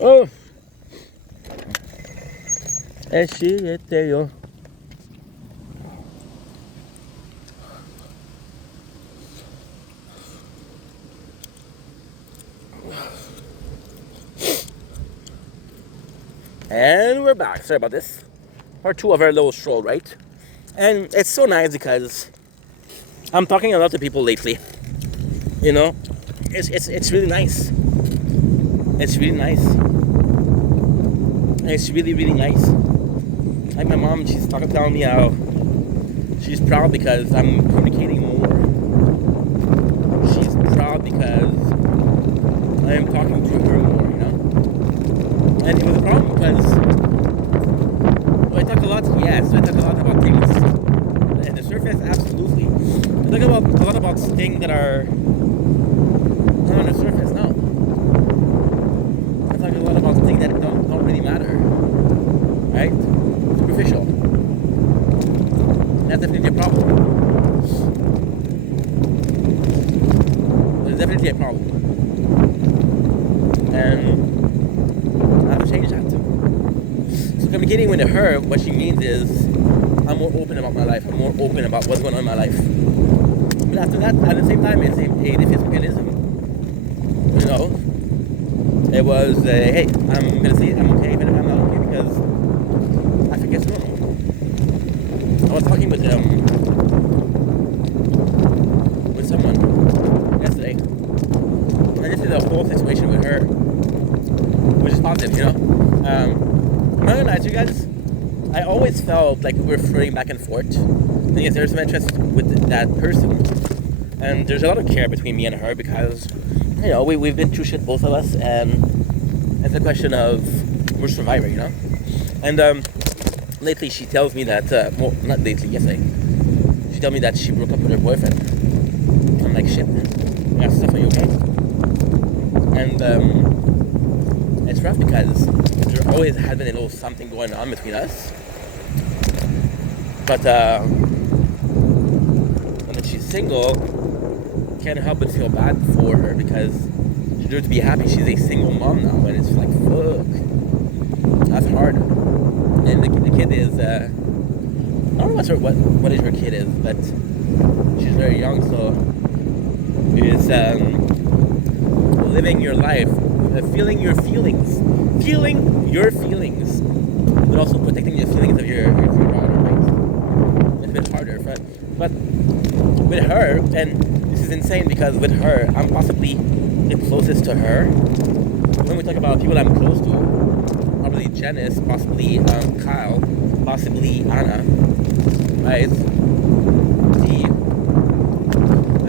Oh, yo. And we're back. Sorry about this. Part two of our little stroll, right? And it's so nice because I'm talking a lot to people lately. You know, it's really nice. It's really nice. It's really nice. Like my mom, she's telling me how she's proud because I'm communicating more. She's proud because I am talking to her more, you know? And it was a problem because I talk a lot, yes, I talk a lot about things. And the surface, absolutely. I talk a lot about things that are not on the surface, no. I talk a lot about things that don't really matter. Right? Superficial. That's definitely a problem. There's definitely a problem. And I have to change that. So communicating with her, what she means is I'm more open about my life. I'm more open about what's going on in my life. But after that, at the same time, it's a defense mechanism. You know? It was, hey, I'm going to say I'm okay, but I'm not okay because I think it's normal. I was talking with someone yesterday, and this is a whole situation with her, which is positive, you know. I'm not gonna lie to you guys. I always felt like we were flirting back and forth. And yes, there's some interest with that person, and there's a lot of care between me and her because, you know, we've been through shit, both of us, and it's a question of we're survivor, you know. And lately she tells me that, well, not lately, yesterday, she told me that she broke up with her boyfriend. I'm like, shit, man. Yeah, stuff, are you okay? And it's rough because there always has been a little something going on between us. But when that she's single, can't help but feel bad for her because she deserves to be happy. She's a single mom now, and it's like, fuck. That's hard. And the kid is, I don't know what age her kid is, but she's very young, so it's living your life, feeling your feelings, but also protecting the feelings of your daughter, right? It's a bit harder, but with her, and this is insane because with her, I'm possibly the closest to her. When we talk about people I'm close to, probably Janice, possibly Kyle, possibly Anna, right?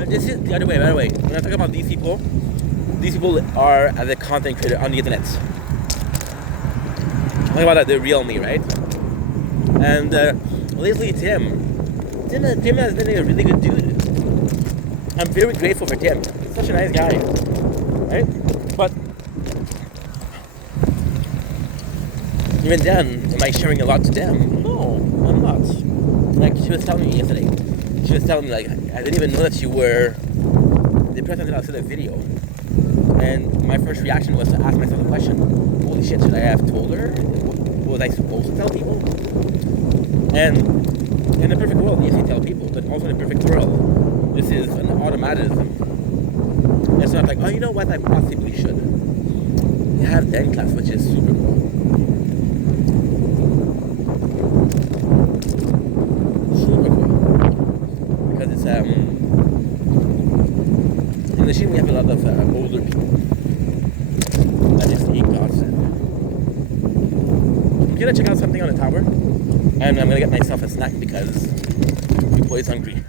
This is the other way, by the way. When I talk about these people are the content creator on the internet. Talk about the real me, right? And lately, Tim has been a really good dude. I'm very grateful for Tim. He's such a nice guy, right? But even then, am I sharing a lot to them? No, I'm not. Like she was telling me yesterday. She was telling me like, I didn't even know that you were depressed until I saw the video. And my first reaction was to ask myself the question, holy shit, should I have told her? Was I supposed to tell people? And in a perfect world, yes, you tell people, but also in a perfect world, this is an automatism. It's not like, oh, you know what, I possibly should. You have 10 class, which is super cool. Super cool. Because it's, in the machine we have a lot of older people. That is exhausted. I'm gonna check out something on the tower, and I'm gonna get myself a snack because my boy's hungry.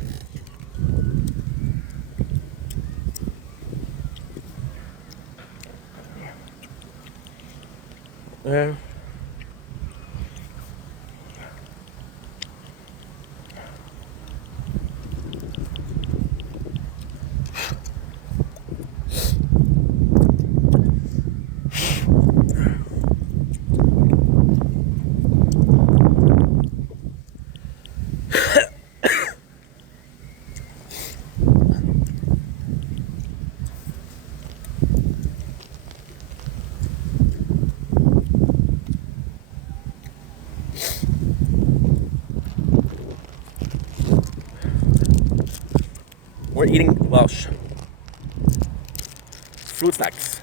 we're eating Welsh fruit snacks.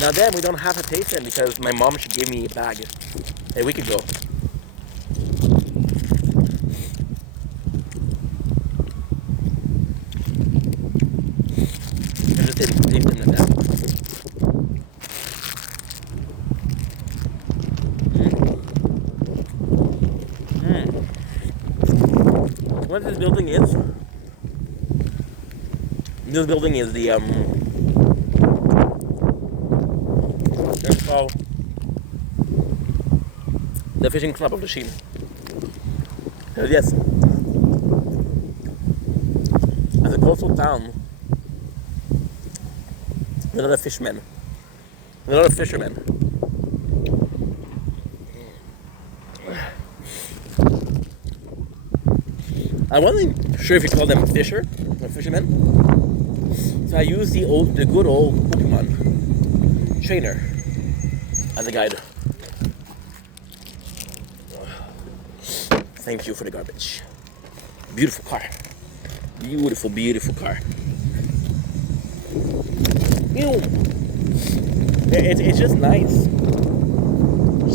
Now then, we don't have to taste them because my mom should give me a bag a week ago. I just didn't taste them like that. What this building is? This building is the it's called the fishing club of the Sheen. Yes, as a coastal town, a lot of fishermen, a lot of fishermen. I wasn't sure if you call them fisher or fishermen, so I used the good old Pokemon trainer as a guide. Thank you for the garbage. Beautiful car. Beautiful, beautiful car. It's just nice.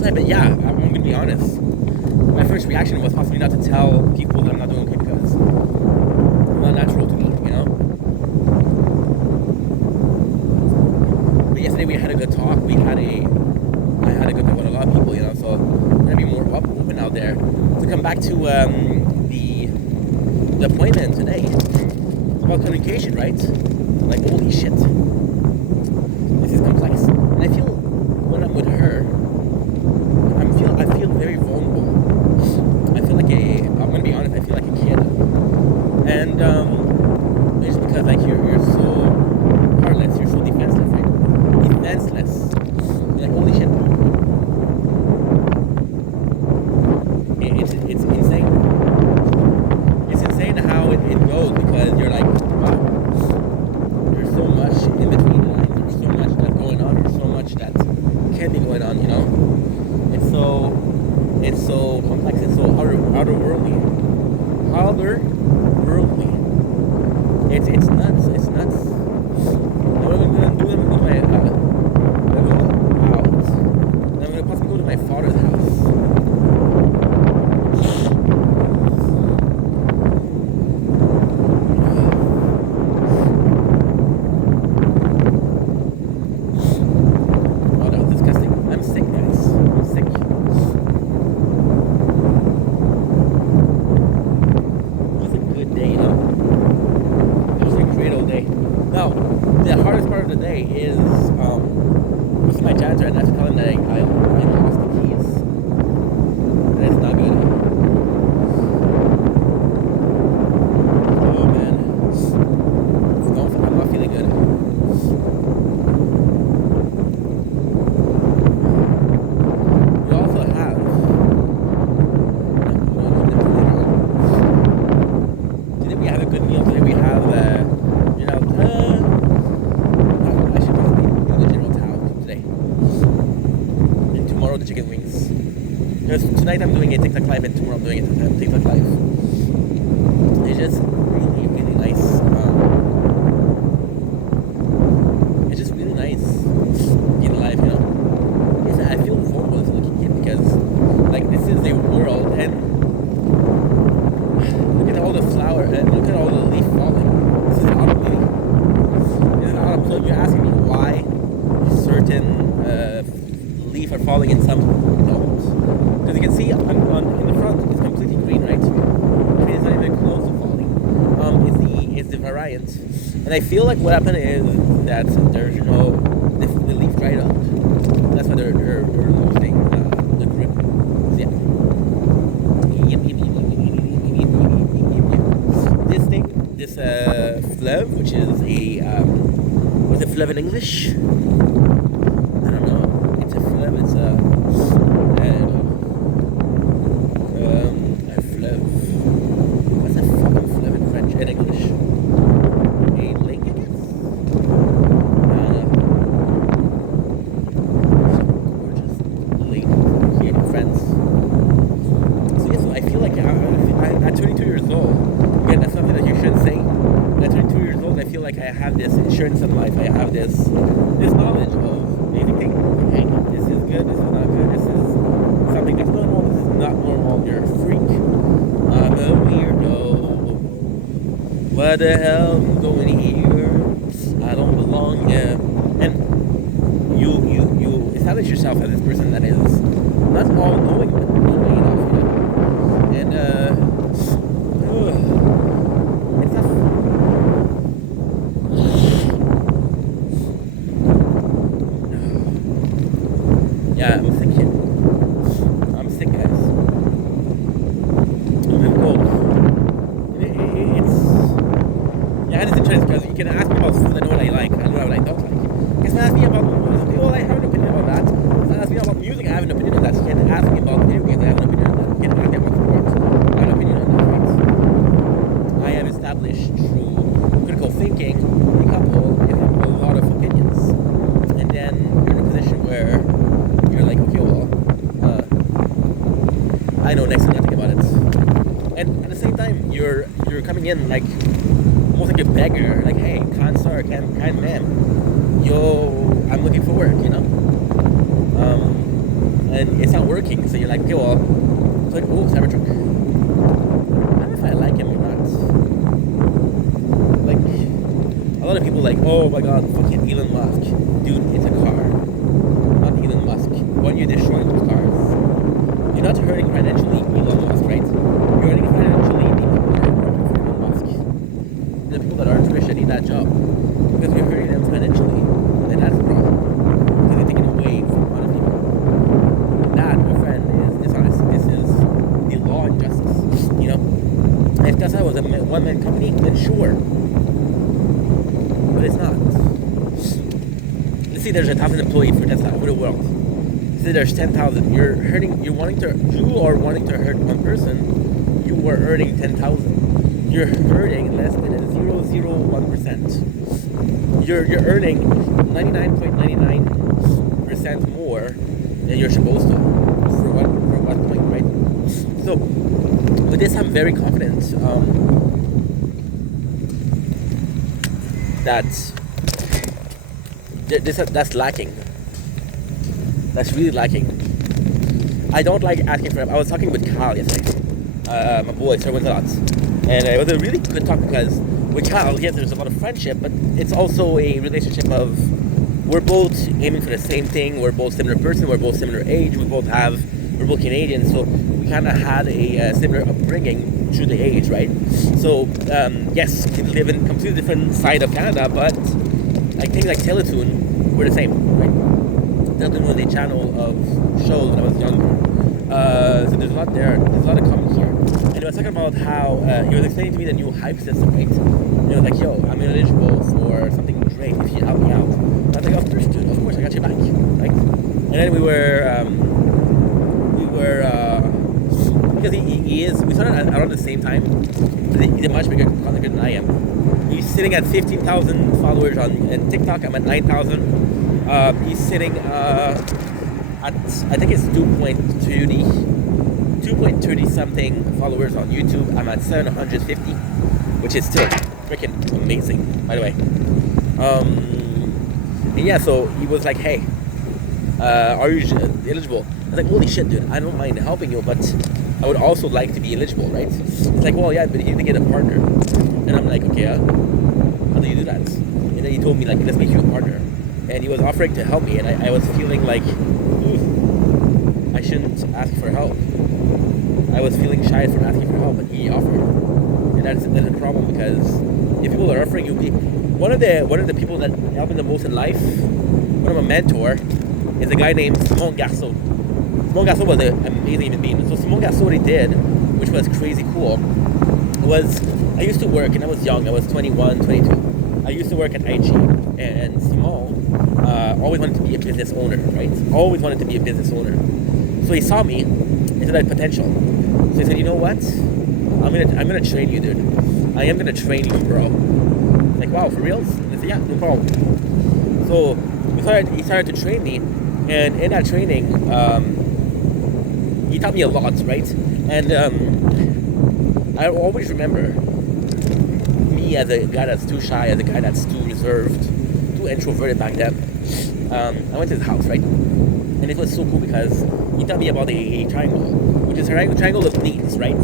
But yeah, I'm gonna be honest. My first reaction was possibly not to tell people that I'm not doing okay because it's not natural to me, you know? But yesterday we had a good talk. I had a good talk with a lot of people, you know, so I'm gonna be more open out there. To come back to the appointment today, it's about communication, right? Like, holy shit. This is complex. And I feel when I'm with her, I feel very vulnerable. I feel like I'm gonna be honest, I feel like a kid. And it's because like you're so heartless, you're so defenseless, right? Defenseless. You're like, holy shit. It's insane. It's insane how it goes because you're like, wow, there's so much in between the lines, there's so much that's going on, there's so much that can be going on, you know? It's so complex, it's so outerworldly. Outerworldly. It's nuts, it's nuts. What am I gonna do? I'm gonna go to my I'm gonna go out. And I'm gonna possibly go to my father's house. Oh, that was disgusting. I'm sick, guys. I'm sick. The hardest part of the day is with my janitor, and I have to tell him that I lost the keys. And it's not good. Oh man, I'm not feeling good. We also have today we have a good meal. Today we have the chicken wings. Because tonight I'm doing a TikTok live and tomorrow I'm doing a TikTok live. It's just really, really nice. It's just really nice being alive, you know? I feel vulnerable as a little kid because, like, this is a world and look at all the flower and look at all the leaf falling. This is out of beauty. This is out of plug. You're asking me why certain leaf are falling in some don't. Because you can see in the front it's completely green, right? I mean it's not even close to falling. It's the variant. And I feel like what happened is that there's the leaf dried up. That's why they're losing the grip. Yeah. This thing, this flev, which is what's a flev in English? It's a flev. What's a fucking flev in French and English? A lake, I guess? I don't know. Gorgeous lake here in France. So yes, I feel like at 22 years old, again, that's something that you should this insurance in life. I have this knowledge of basically, hey, this is good, this is not good, this is something that's normal, this is not normal, you're a freak. I'm a weirdo. What the hell am going here? I don't belong here. And you establish yourself as this person that is not all knowing, but knowing enough, you know? And it's tough. Yeah, I'm sick here. I'm sick, guys. I'm really cold. It's... Yeah, it's interesting because you can ask me about food, I know what I like, I know what I don't like. You can ask me about... Well, I have an opinion about that. You can ask me about music, I have an opinion on that. You can ask me about video games, I have an opinion on that. You can ask me about sports, I have an opinion on that, right? I have established through critical thinking a couple, if a lot of opinions. And then you're in a position where you're like, okay, well, I know next to nothing about it. And at the same time, you're coming in like almost like a beggar, like, hey, kind sir, kind man, yo, I'm looking for work, you know. And it's not working, so you're like, okay, well, it's like, oh, Cybertruck. I don't know if I like him or not. Like, a lot of people like, oh my god, fucking Elon Musk, dude, it's a car. Not Elon Musk. When you're destroying those cars, you're not hurting financially Elon Musk, right? You're hurting financially the people that are working for Elon Musk. The people that aren't rich and need that job. Because you're hurting them financially. And that's the problem. Because you're taking away from other people. That, my friend, is dishonest. This is the law and justice. You know? If Tesla was a one-man company, then sure. But it's not. Let's say there's 1,000 employees for Tesla over the world. Say there's 10,000. You are wanting to hurt one person. You are earning 10,000. You're hurting less than 0.001%. You're earning 99.99% more than you're supposed to. For what point, right? So with this, I'm very confident that's lacking. That's really lacking. I don't like asking for help. I was talking with Kyle yesterday, my boy, Sir Wins-A-Lot. And it was a really good talk because with Kyle, yes, there's a lot of friendship, but it's also a relationship of we're both aiming for the same thing. We're both similar person. We're both similar age. We're both Canadian, so we kind of had a similar upbringing through the age, right? So yes, we live in a completely different side of Canada, but I think like Teletoon, we're the same, right? Teletoon was a channel of shows when I was younger. So there's a lot there. There's a lot of common here. And he was talking about how he was explaining to me the new hype system, right? And he was like, yo, I'm eligible for something great if you help me out. And I was like, of course, dude, of course, I got your back, right? And then we were because we started around the same time. He's a much bigger content than I am. He's sitting at 15,000 followers on TikTok. I'm at 9,000. He's sitting at, I think it's 2.30 something followers on YouTube. I'm at 750, which is still freaking amazing, by the way. And yeah, so he was like, hey, are you eligible? I was like, holy shit, dude, I don't mind helping you, but I would also like to be eligible, right? It's like, well, yeah, but you need to get a partner. And I'm like, okay, how do you do that? And then he told me, like, let's make you a partner. And he was offering to help me, and I was feeling like, I shouldn't ask for help. I was feeling shy from asking for help, but he offered. And that's a problem because if people are offering you, one of the people that helped me the most in life, one of my mentor, is a guy named Simon Garceau. Simon Garceau was an amazing human being. So Simon Garceau, what he did, which was crazy cool, was I used to work, and I was young, I was 21, 22. I used to work at IG, and Simon always wanted to be a business owner, right? Always wanted to be a business owner. So he saw me, and said I had potential. So he said, you know what? I'm gonna train you, dude. I am gonna train you, bro. I'm like, wow, for reals? And I said, yeah, no problem. So he started to train me, and in that training, he taught me a lot, right? And I always remember me as a guy that's too shy, as a guy that's too reserved. reserved, too introverted back then. I went to his house, right? And it was so cool because he told me about a triangle, which is a triangle of needs, right?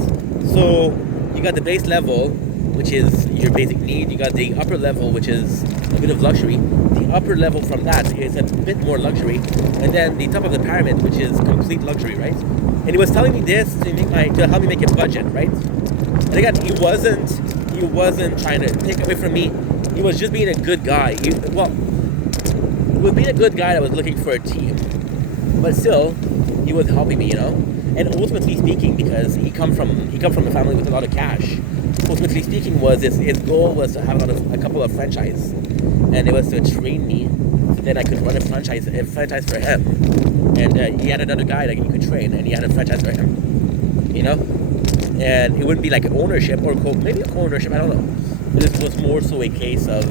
So you got the base level, which is your basic need. You got the upper level, which is a bit of luxury. The upper level from that is a bit more luxury, and then the top of the pyramid, which is complete luxury, right? And he was telling me this to help me make a budget, right? And again, he wasn't trying to take away from me. He was just being a good guy. He was being a good guy that was looking for a team, but still, he was helping me, And ultimately speaking, because he come from a family with a lot of cash. Ultimately speaking, was his goal was to have a couple of franchises, and it was to train me, so then I could run a franchise for him. And he had another guy that he could train, and he had a franchise for him, And it wouldn't be like ownership or maybe a co-ownership, I don't know. This was more so a case of,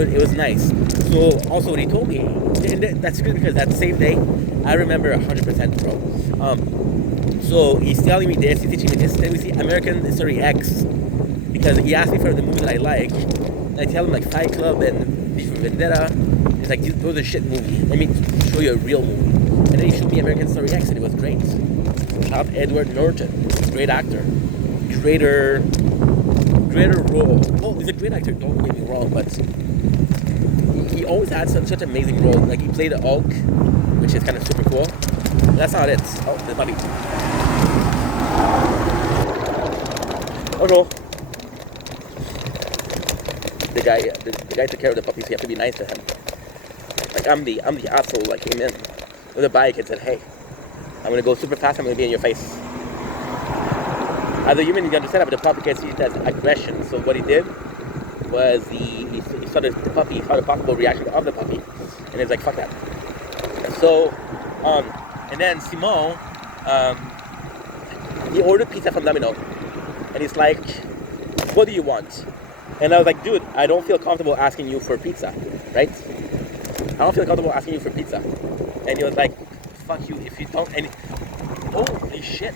it was nice. So also what he told me, and that's good because that same day, I remember 100%, bro. So he's telling me this, he's teaching me this. Then we see American History X, because he asked me for the movie that I like. And I tell him like Fight Club and V for Vendetta. He's like, those are shit movies. Let me show you a real movie. And then he showed me American History X, and it was great. Shout out Edward Norton, great actor, greater role. Oh, he's a great actor. Don't get me wrong, but he always had such amazing role. Like he played the Hulk, which is kind of super cool. But that's not it. Oh, the puppy. Oh no. The guy took care of the puppy, so you have to be nice to him. Like I'm the asshole that came in with a bike and said, "Hey, I'm gonna go super fast. I'm gonna be in your face." As a human, you understand that, but the puppy can see it as aggression. So what he did was he saw the puppy, saw the possible reaction of the puppy, and he was like, "Fuck that." So, and then Simon, he ordered pizza from Domino, and he's like, "What do you want?" And I was like, "Dude, I don't feel comfortable asking you for pizza, right? I don't feel comfortable asking you for pizza." And he was like, "Fuck you if you don't." And holy shit!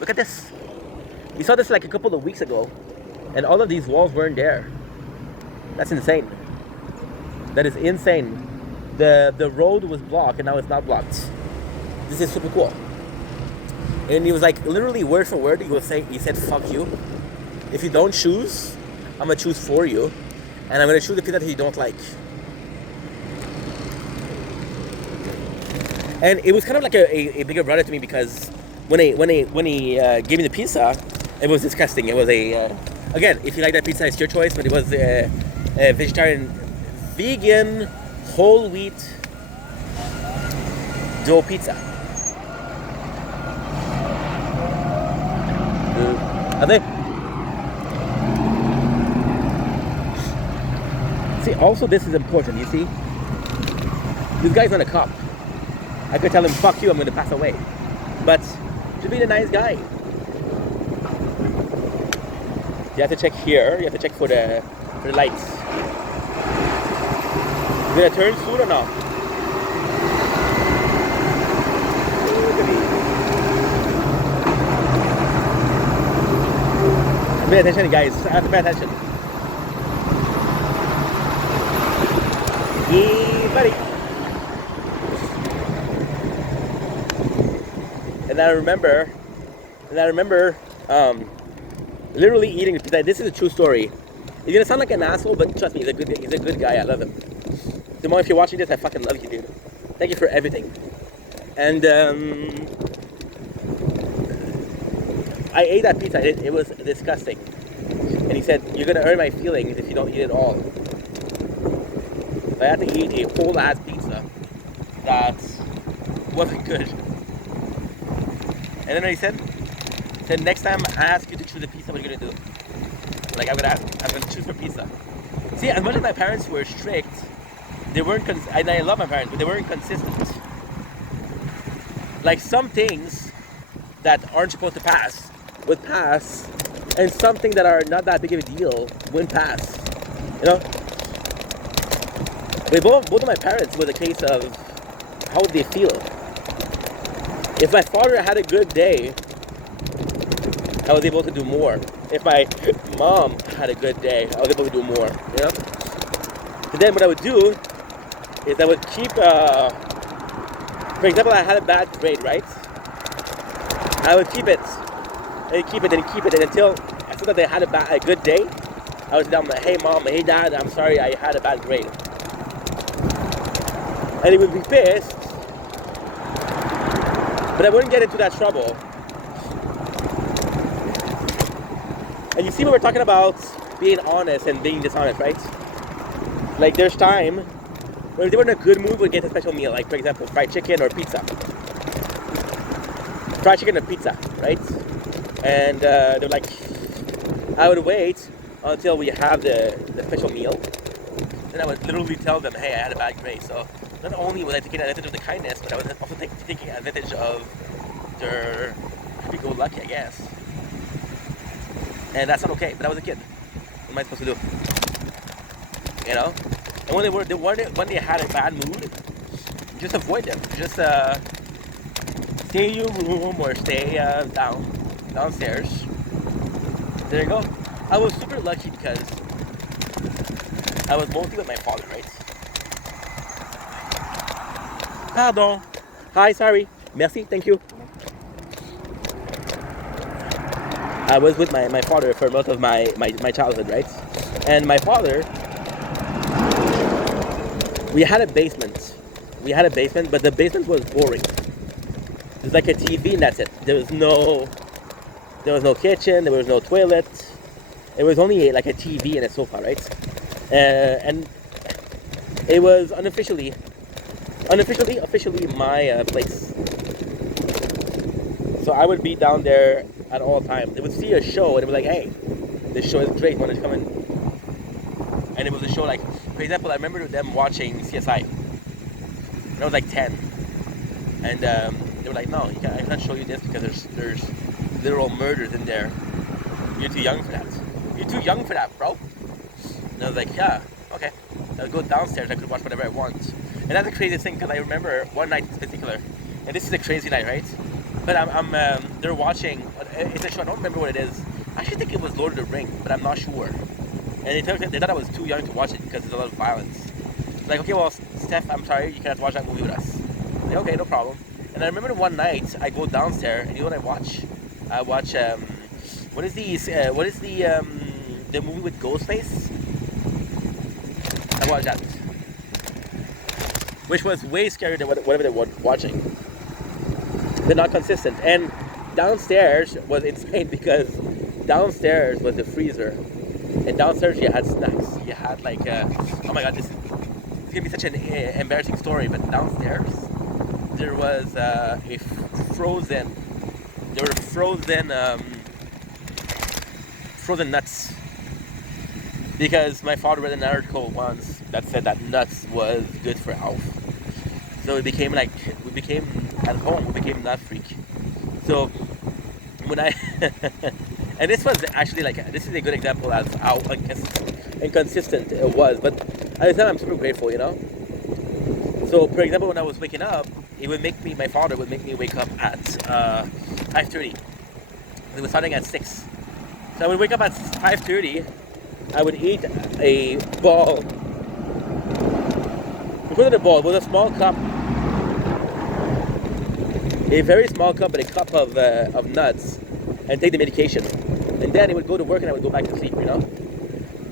Look at this. We saw this like a couple of weeks ago, and all of these walls weren't there. That's insane. That is insane. The road was blocked, and now it's not blocked. This is super cool. And he was like, literally word for word, he said, "Fuck you. If you don't choose, I'm gonna choose for you, and I'm gonna choose the pizza that you don't like." And it was kind of like a bigger brother to me, because when he gave me the pizza, it was disgusting. It was again, if you like that pizza, it's your choice, but it was a vegan, whole wheat dough pizza. Are they? See, also this is important, you see? This guy's not a cop. I could tell him, "Fuck you, I'm going to pass away." But just being a nice guy. You have to check here. You have to check for the lights. You gonna turn soon or not? Pay attention, guys. I have to pay attention. Yeah, buddy. And I remember literally eating the pizza. This is a true story. He's gonna sound like an asshole, but trust me, he's a good guy. I love him. Simon, if you're watching this, I fucking love you, dude. Thank you for everything. And I ate that pizza. It was disgusting. And he said, "You're gonna hurt my feelings if you don't eat it all." I had to eat a whole ass pizza that wasn't good. And then he said, "Next time I ask you to choose a pizza, what are you gonna do?" Like I'm gonna choose for pizza. See, as much as my parents were strict, they weren't. And I love my parents, but they weren't consistent. Like some things that aren't supposed to pass would pass, and something that are not that big of a deal wouldn't pass. With both of my parents was a case of how would they feel. If my father had a good day, I was able to do more. if my mom had a good day, I was able to do more, you know? And then what I would do is I would keep, for example, I had a bad grade, right? I would keep it, and keep it, and keep it, and until I saw that they had a good day, I would tell them, hey mom, hey dad, I'm sorry I had a bad grade. And he would be pissed, but I wouldn't get into that trouble. And you see what we're talking about, being honest and being dishonest, right? Like there's time when they were in a good mood, we'd get a special meal, like for example, fried chicken or pizza. Fried chicken or pizza, right? And they're like, I would wait until we have the special meal. Then I would literally tell them, hey, I had a bad grade. So not only was I taking advantage of the kindness, but I was also taking advantage of their happy-go-lucky, I guess. And that's not okay, but I was a kid. What am I supposed to do? You know? And when they had a bad mood, just avoid them. Just stay in your room or stay downstairs. There you go. I was super lucky because I was mostly with my father, right? Pardon. Hi, sorry. Merci, thank you. I was with my father for most of my childhood, right? And my father, we had a basement. But the basement was boring. It was like a TV and that's it. There was no kitchen, there was no toilet. It was only like a TV and a sofa, right? And it was officially my place. So I would be down there at all times. They would see a show and it was like, hey, this show is great, when it's coming. And it was a show like, for example, I remember them watching CSI when I was like 10. And they were like, no, I can't show you this because there's literal murders in there. You're too young for that. You're too young for that, bro. And I was like, yeah, okay. I'll go downstairs, I could watch whatever I want. And that's the craziest thing, because I remember one night in particular, and this is a crazy night, right? But they're watching, it's a show, I don't remember what it is. I actually think it was Lord of the Rings, but I'm not sure. And they thought I was too young to watch it because there's a lot of violence. Like, okay, well, Steph, I'm sorry, you cannot watch that movie with us. I'm like, okay, no problem. And I remember one night, I go downstairs, and you know what I watch? I watch, what is the movie with Ghostface? I watched that. Which was way scarier than whatever they were watching. They're not consistent. And downstairs was insane because downstairs was the freezer. And downstairs you had snacks. You had like, oh my god, this is gonna be such an embarrassing story, but downstairs there was frozen nuts. Because my father read an article once that said that nuts was good for health. So we became at home, we became nut freak. So when I, and this was actually this is a good example as how inconsistent it was. But at the time I'm super grateful, you know. So for example, when I was waking up, my father would make me wake up at 5:30. It was starting at 6. So I would wake up at 5:30. I would eat a ball. It wasn't a ball, it was a small cup. A very small cup, but a cup of nuts, and take the medication. And then I would go to work and I would go back to sleep, you know?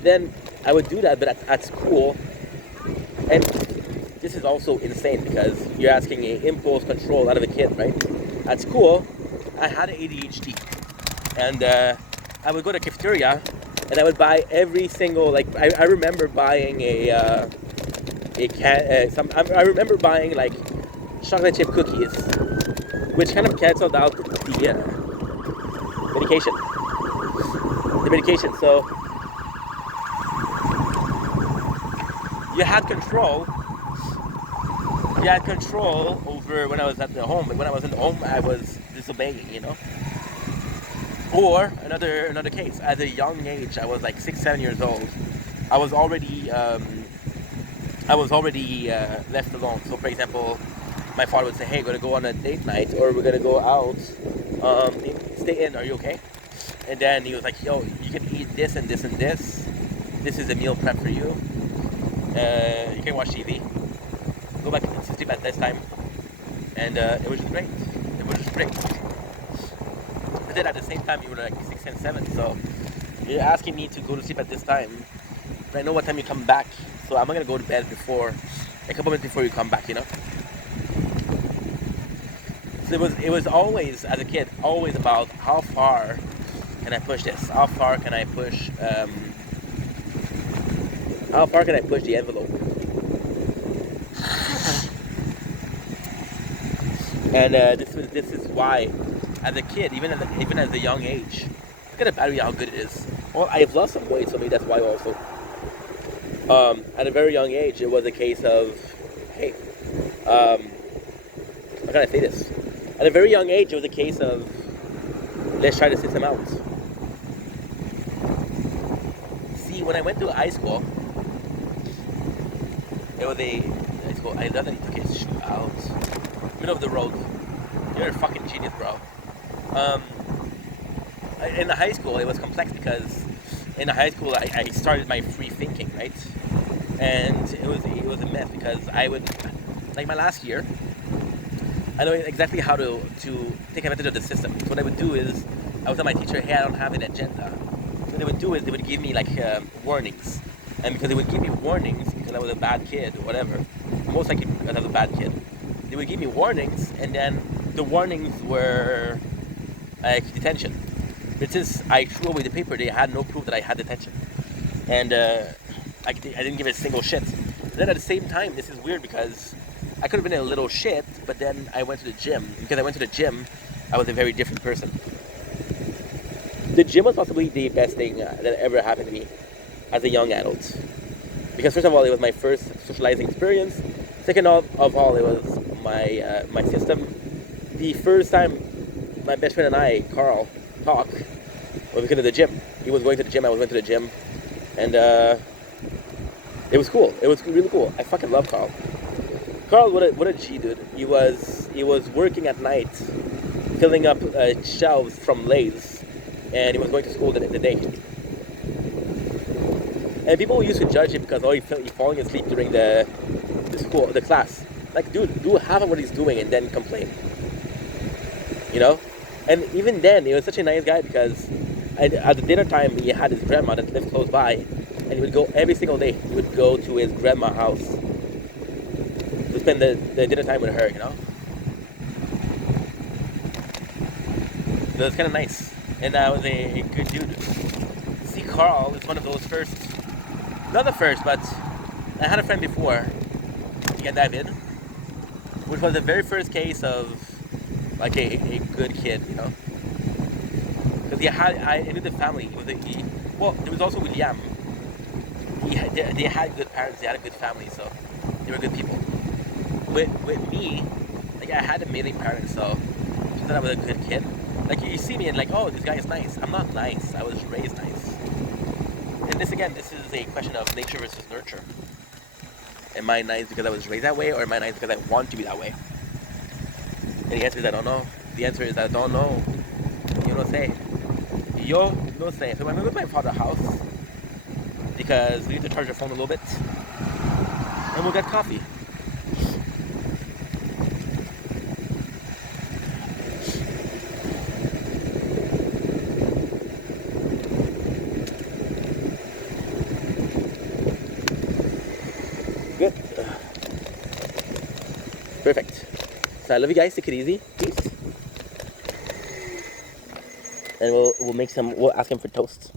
Then I would do that, but at school, and this is also insane because you're asking an impulse control out of a kid, right? At school, I had ADHD. And I would go to the cafeteria, and I would buy every single, I remember buying I remember buying like chocolate chip cookies, which kind of canceled out the medication. So you had control over when I was at the home, but when I was in the home, I was disobeying, you know. Or another case, at a young age, I was like 6-7 years old. I was already left alone. So for example, my father would say, hey, we're gonna go on a date night, or we're gonna go out, stay in, are you okay? And then he was like, yo, you can eat this and this and this. This is a meal prep for you. You can watch TV. Go back to sleep at this time. And it was just great. It was just great. But then at the same time, you were like 6 and 7. So you're asking me to go to sleep at this time. But I know what time you come back. So I'm not going to go to bed before, a couple minutes before you come back, you know? So it was always, as a kid, always about how far can I push this? How far can I push the envelope? And this is why, as a kid, even as a young age, look at the battery, how good it is. Well, I've lost some weight, so maybe that's why also. At a very young age, it was a case of, hey, how can I say this? At a very young age, it was a case of, let's try the system out. See, when I went to high school, it was a high school. I love that he took his shoe out, middle of the road. You're a fucking genius, bro. In the high school, it was complex because in the high school, I started my free thinking, right? And it was a mess because I would, like my last year, I know exactly how to take advantage of the system. So what I would do is, I would tell my teacher, hey, I don't have an agenda. So what they would do is, they would give me like warnings. And because they would give me warnings, because I was a bad kid or whatever, most likely because I was a bad kid, they would give me warnings, and then the warnings were like detention. But since I threw away the paper, they had no proof that I had detention. And I didn't give it a single shit. But then at the same time, this is weird because I could have been a little shit, but then I went to the gym. Because I went to the gym, I was a very different person. The gym was possibly the best thing that ever happened to me as a young adult. Because first of all, it was my first socializing experience. Second of all, it was my system. The first time my best friend and I, Carl, talked was because of the gym. He was going to the gym, I was going to the gym. And it was cool. It was really cool. I fucking love Carl. Carl, what a G, dude. He was working at night, filling up shelves from Lay's, and he was going to school the day. And people used to judge him because he's falling asleep during the class. Like, dude, do half of what he's doing and then complain. You know? And even then, he was such a nice guy because at the dinner time, he had his grandma that lived close by, and he would go every single day. He would go to his grandma's house to spend the dinner time with her, you know? So it's kind of nice. And I was a good dude. See, Carl is one of those first, not the first, but I had a friend before, David, which was the very first case of like a good kid, you know? Because I knew the family. There was also William. They had good parents, they had a good family, so they were good people. With me, like I had amazing parents, so I thought I was a good kid. Like you see me and like, oh, this guy is nice. I'm not nice. I was raised nice. And this is a question of nature versus nurture. Am I nice because I was raised that way, or am I nice because I want to be that way? And the answer is I don't know. The answer is I don't know. You know say. Yo no sé. So I'm going to my father's house because we need to charge the phone a little bit, and we'll get coffee. Good. Perfect. So I love you guys. Take it easy. Peace. And we'll ask him for toast.